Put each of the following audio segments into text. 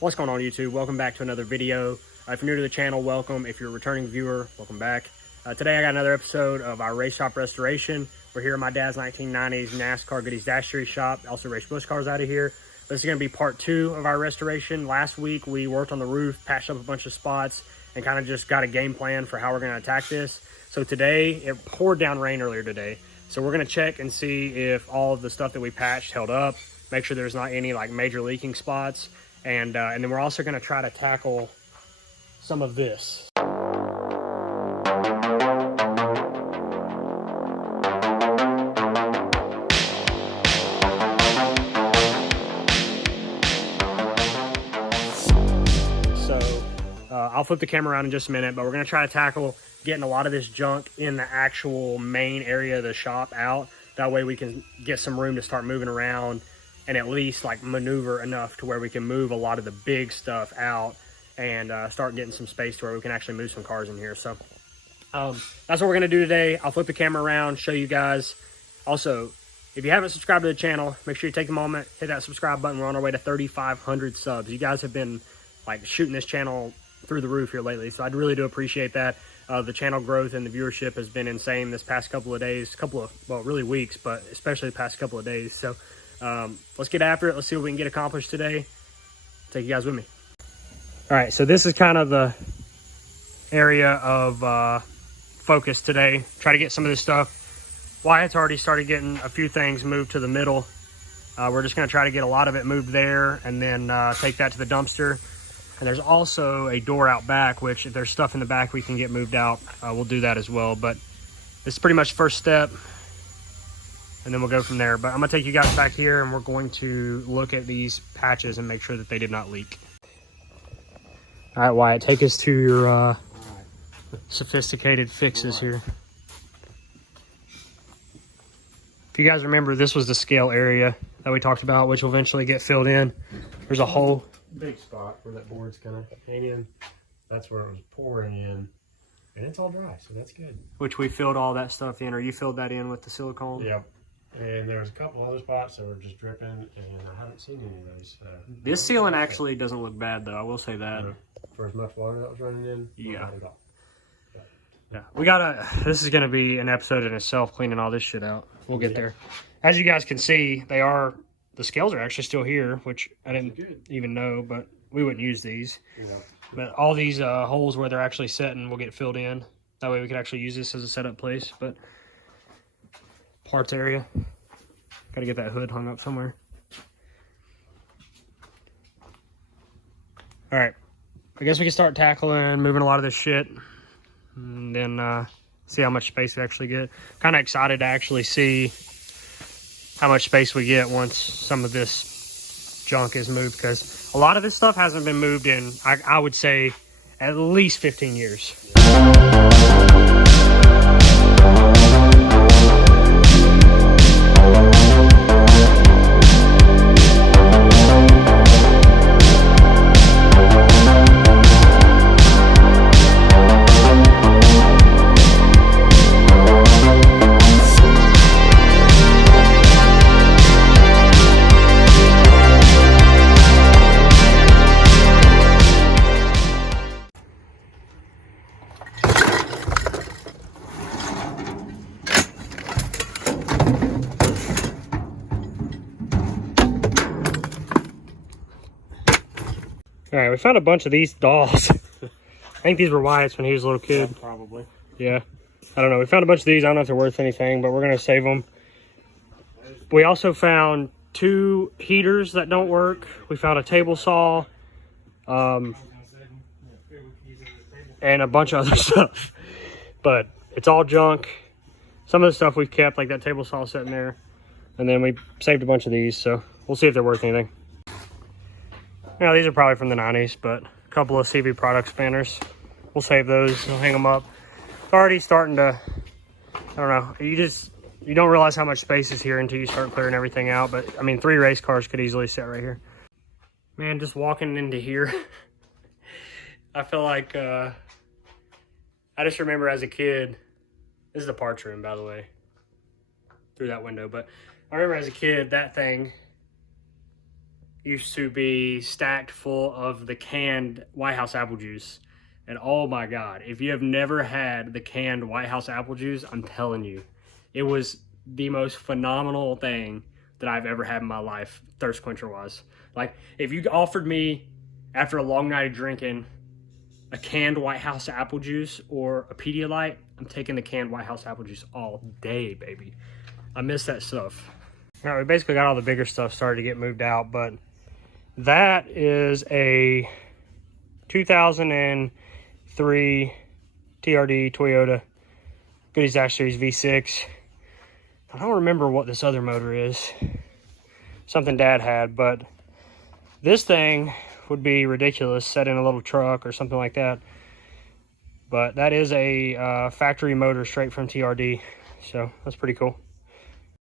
What's going on, YouTube? Welcome back to another video. If you're new to the channel, welcome. If you're a returning viewer, welcome back. Today I got another episode of our race shop restoration. We're here at my dad's 1990s NASCAR Goodies Dash Series shop. Also race bush cars out of here. This is going to be part 2 of our restoration. Last week we worked on the roof, patched up a bunch of spots, and kind of just got a game plan for how we're going to attack this. So today, it poured down rain earlier today. So we're going to check and see if all of the stuff that we patched held up. Make sure there's not any like major leaking spots. And then we're also going to try to tackle some of this. I'll flip the camera around in just a minute, but we're going to try to tackle getting a lot of this junk in the actual main area of the shop out. That way we can get some room to start moving around and at least like maneuver enough to where we can move a lot of the big stuff out and start getting some space to where we can actually move some cars in here. So that's what we're going to do today. I'll flip the camera around, show you guys. Also, if you haven't subscribed to the channel, make sure you take a moment, hit that subscribe button. We're on our way to 3,500 subs. You guys have been like shooting this channel through the roof here lately, so I really do appreciate that. The channel growth and the viewership has been insane this past couple of days, well, really weeks, but especially the past couple of days. So let's get after it. Let's see what we can get accomplished today. Take you guys with me. All right, so this is kind of the area of focus today. Try to get some of this stuff. Wyatt's already started getting a few things moved to the middle. We're just going to try to get a lot of it moved there and then take that to the dumpster. And there's also a door out back, which if there's stuff in the back we can get moved out, we'll do that as well. But this is pretty much the first step, and then we'll go from there. But I'm gonna take you guys back here and we're going to look at these patches and make sure that they did not leak. All right, Wyatt, take us to your sophisticated fixes here. If you guys remember, this was the scale area that we talked about, which will eventually get filled in. There's a hole. Big spot where that board's gonna hang in. That's where it was pouring in, and it's all dry, so that's good. Which we filled all that stuff in, or you filled that in with the silicone? Yep. And there's a couple other spots that were just dripping, and I haven't seen any of those. This sealant actually doesn't look bad, though. I will say that. For as much water that was running in, yeah. Not at all. Yeah, we gotta. This is gonna be an episode in itself, cleaning all this shit out. We'll get there. As you guys can see, the scales are actually still here, which I didn't even know, but we wouldn't use these. Yeah. But all these holes where they're actually setting will get filled in. That way we could actually use this as a setup place. But parts area, got to get that hood hung up somewhere. All right, I guess we can start tackling, moving a lot of this shit, and then see how much space we actually get. Kind of excited to actually see how much space we get once some of this junk is moved, because a lot of this stuff hasn't been moved in, I would say, at least 15 years. All right, we found a bunch of these dolls. I think these were Wyatt's when he was a little kid. Yeah, probably. Yeah. I don't know. We found a bunch of these. I don't know if they're worth anything, but we're going to save them. We also found 2 heaters that don't work. We found a table saw. And a bunch of other stuff. But it's all junk. Some of the stuff we've kept, like that table saw sitting there. And then we saved a bunch of these, so we'll see if they're worth anything. Now, these are probably from the 90s, but a couple of CV product spanners. We'll save those. We'll hang them up. It's already starting to, I don't know. You don't realize how much space is here until you start clearing everything out. But, I mean, 3 race cars could easily sit right here. Man, just walking into here, I feel like, I just remember as a kid, this is the parts room, by the way, through that window. But I remember as a kid, that thing used to be stacked full of the canned White House apple juice. And oh my God, if you have never had the canned White House apple juice, I'm telling you, it was the most phenomenal thing that I've ever had in my life, thirst quencher wise. Like, if you offered me, after a long night of drinking, a canned White House apple juice or a Pedialyte, I'm taking the canned White House apple juice all day, baby. I miss that stuff. All right, we basically got all the bigger stuff started to get moved out, but that is a 2003 TRD Toyota Goodies Dash Series V6. I don't remember what this other motor is. Something Dad had, but this thing would be ridiculous set in a little truck or something like that. But that is a factory motor straight from TRD, so that's pretty cool.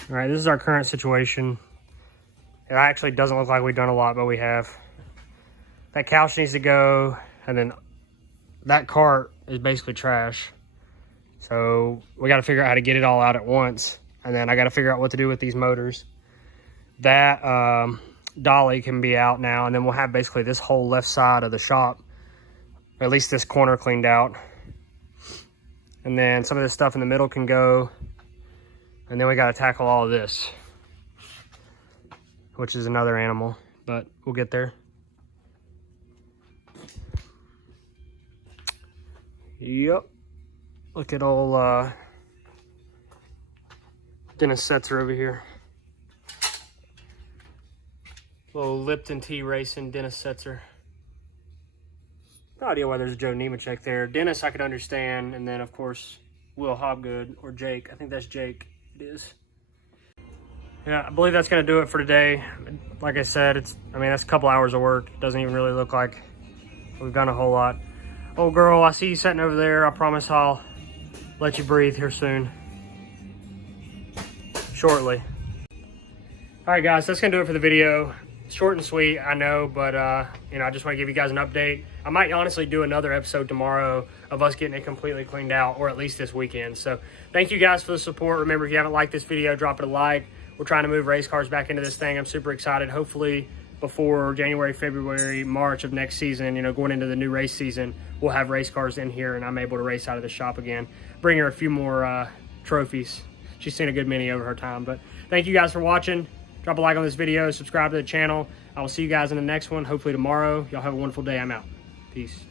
All right, this is our current situation. It actually doesn't look like we've done a lot, but we have. That couch needs to go, and then that cart is basically trash. So we got to figure out how to get it all out at once, and then I got to figure out what to do with these motors. That dolly can be out now, and then we'll have basically this whole left side of the shop, or at least this corner, cleaned out. And then some of this stuff in the middle can go, and then we got to tackle all of this, which is another animal, but we'll get there. Yep. Look at old Dennis Setzer over here. Little Lipton tea racing Dennis Setzer. No idea why there's a Joe Nemechek there. Dennis I could understand, and then of course Will Hobgood or Jake. I think that's Jake. It is. Yeah, I believe that's gonna do it for today. Like I said, that's a couple hours of work. It doesn't even really look like we've done a whole lot. Oh girl, I see you sitting over there. I promise I'll let you breathe here soon. Shortly. All right guys, that's gonna do it for the video. Short and sweet, I know, but I just want to give you guys an update. I might honestly do another episode tomorrow of us getting it completely cleaned out, or at least this weekend. So thank you guys for the support. Remember, if you haven't liked this video, drop it a like. We're trying to move race cars back into this thing. I'm super excited. Hopefully before January, February, March of next season, going into the new race season, we'll have race cars in here and I'm able to race out of the shop again. Bring her a few more trophies. She's seen a good many over her time. But thank you guys for watching. Drop a like on this video, subscribe to the channel. I will see you guys in the next one, hopefully tomorrow. Y'all have a wonderful day. I'm out. Peace.